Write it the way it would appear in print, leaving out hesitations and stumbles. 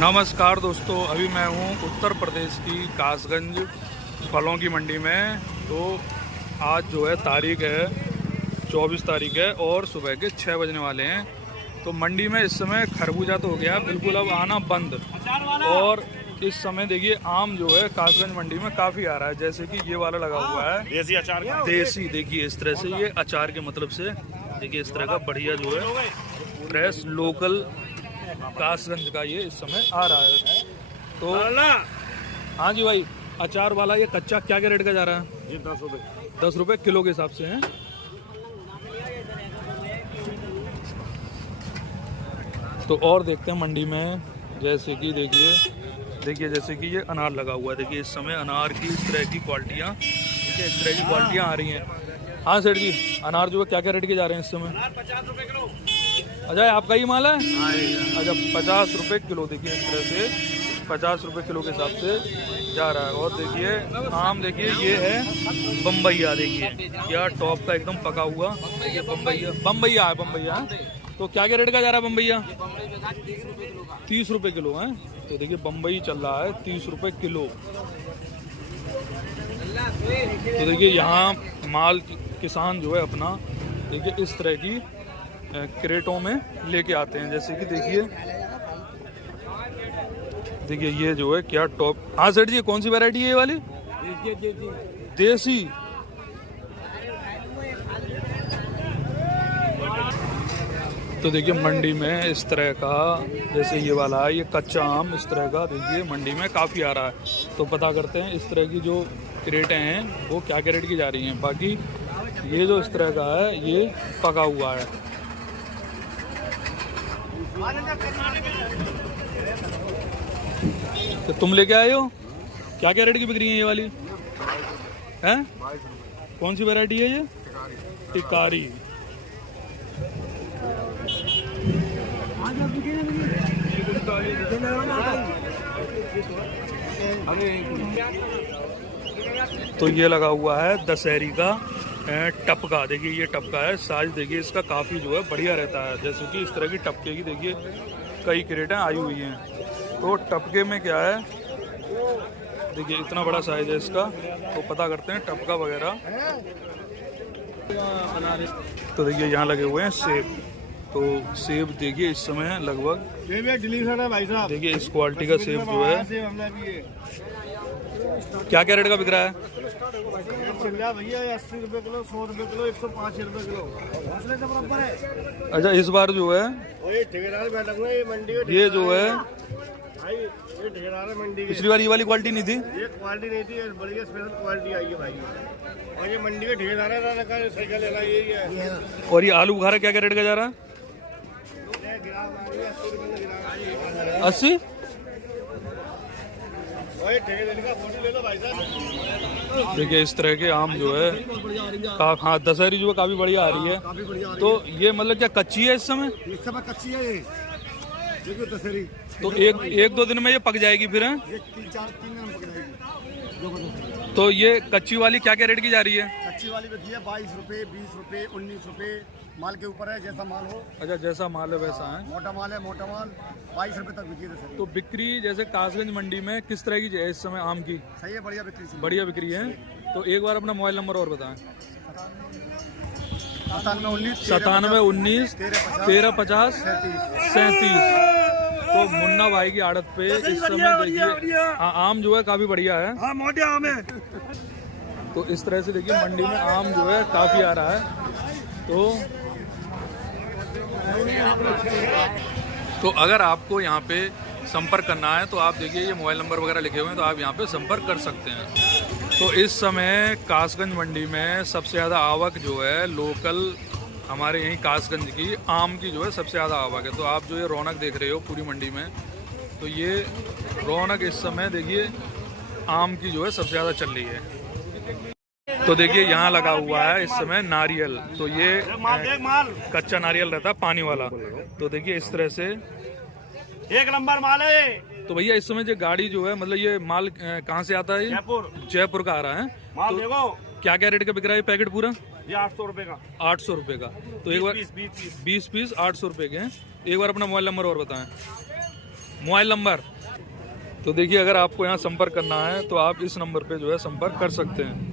नमस्कार दोस्तों, अभी मैं हूँ उत्तर प्रदेश की कासगंज फलों की मंडी में। तो आज जो है तारीख है 24 तारीख है और सुबह के 6 बजने वाले हैं। तो मंडी में इस समय खरबूजा तो हो गया बिल्कुल, अब आना बंद। और इस समय देखिए आम जो है कासगंज मंडी में काफ़ी आ रहा है, जैसे कि ये वाला लगा हुआ है देसी अचार का। देसी। देखिए इस तरह से ये अचार के मतलब से देखिए इस तरह का बढ़िया जो है फ्रेश लोकल कासगंज का ये इस समय आ रहा है। तो हाँ जी भाई, अचार वाला ये कच्चा क्या रेट का जा रहा है? ये 10 रुपए। 10 रुपए किलो के हिसाब से है। तो और देखते हैं मंडी में, जैसे कि देखिए जैसे कि ये अनार लगा हुआ है। देखिए इस समय अनार की इस तरह की क्वालिटियाँ, देखिए इस तरह की क्वालिटियाँ आ रही हैं। हाँ सेठ जी, अनार जो है क्या रेट के जा रहे हैं इस समय? 50 रुपए किलो। अच्छा, आपका ही माल है? अच्छा, 50 रुपए किलो। देखिए इस तरह से 50 रुपए किलो के हिसाब से जा रहा है। और देखिए आम, देखिए ये है बम्बैया। देखिए क्या टॉप का एकदम पका हुआ। देखिए बम्बैया है बम्बैया। तो क्या रेट का जा रहा है बम्बैया? 30 रुपए किलो है। तो देखिए बम्बई चल रहा है 30 रुपए किलो। तो देखिए यहाँ माल किसान जो है अपना देखिए इस तरह की क्रेटों में लेके आते हैं। जैसे कि देखिए ये जो है क्या टॉप। हाँ सेठ जी, कौन सी वैरायटी है ये वाली? देसी। तो देखिए मंडी में इस तरह का, जैसे ये वाला है, ये कच्चा आम इस तरह का देखिए मंडी में काफ़ी आ रहा है। तो पता करते हैं इस तरह की जो क्रेटें हैं वो क्या रेट की जा रही हैं। बाकी ये जो इस तरह का है ये पका हुआ है। तो तुम लेके आए हो, क्या रेट की बिक रही है ये वाली है? कौन सी वैरायटी है ये? टिकारी। तो ये लगा हुआ है दशहरी का टपका। देखिए ये टपका है, साइज देखिए इसका काफ़ी जो है बढ़िया रहता है। जैसे कि इस तरह की टपके की देखिए कई क्रेटें आई हुई हैं। तो टपके में क्या है, देखिए इतना बड़ा साइज है इसका। तो पता करते हैं टपका वगैरह। तो देखिए यहाँ लगे हुए हैं सेब। तो सेब देखिए इस समय लगभग देखिए इस क्वालिटी का सेब जो है क्या रेट का बिक रहा है? भैया 80 रुपए किलो, 100 रुपए किलो, 105 रुपए किलो। अच्छा, इस बार जो है ये जो है पिछली बार ये वाली क्वालिटी नहीं थी। ये क्वालिटी नहीं थी, बढ़िया स्पेशल क्वालिटी आई है भाई। और ये मंडी के ठेकेदार है, साइकिल लेना यही है। और ये आलू बुखारा क्या रेट का जा रहा है? 80। देखिए इस तरह के आम जो है हाँ दशहरी जो है काफी बढ़िया आ रही है। तो ये मतलब क्या कच्ची है इस समय? कच्ची है ये दशहरी। तो एक दो दिन में ये पक जाएगी फिर है? 3 दिन में पक जाएगी। तो ये कच्ची वाली क्या रेट की जा रही है? कच्ची वाली बिकी है 22 रुपए, 20 रुपए, 19 रुपए। माल के ऊपर है, जैसा माल हो। अच्छा, जैसा माल है वैसा है। मोटा माल है, मोटा माल 22 रुपए तक बिकी है। तो बिक्री जैसे कासगंज मंडी में किस तरह की है इस समय आम की? सही है, बढ़िया बिक्री। बढ़िया बिक्री है। तो एक बार अपना मोबाइल नंबर और बताएं। 97 19 13 50 37। तो मुन्ना भाई की आड़त पे इस समय देखिए आम जो है काफी बढ़िया है। हाँ, मोटे आम है। तो इस तरह से देखिए मंडी में आम जो है काफी आ रहा है। तो अगर आपको यहाँ पे संपर्क करना है तो आप देखिए ये मोबाइल नंबर वगैरह लिखे हुए हैं, तो आप यहाँ पे संपर्क कर सकते हैं। तो इस समय कासगंज मंडी में सबसे ज़्यादा आवक जो है लोकल हमारे यहीं कासगंज की आम की जो है सबसे ज़्यादा आवक है। तो आप जो ये रौनक देख रहे हो पूरी मंडी में, तो ये रौनक इस समय देखिए आम की जो है सबसे ज़्यादा चल रही है। तो देखिए यहाँ लगा हुआ है इस समय नारियल। तो ये कच्चा नारियल रहता है पानी वाला। तो देखिए इस तरह से एक नंबर माल है। तो भैया इस समय जो गाड़ी जो है मतलब ये माल कहाँ से आता है? जयपुर का आ रहा है। माल तो देखो क्या रेट का बिक रहा है पैकेट पूरा? ये 800 रुपए का। 800 रुपए का। तो एक बार 20 पीस 800 रुपए के हैं। एक बार अपना मोबाइल नंबर और बताएं। मोबाइल नंबर तो देखिए, अगर आपको यहाँ संपर्क करना है तो आप इस नंबर पे जो है संपर्क कर सकते हैं।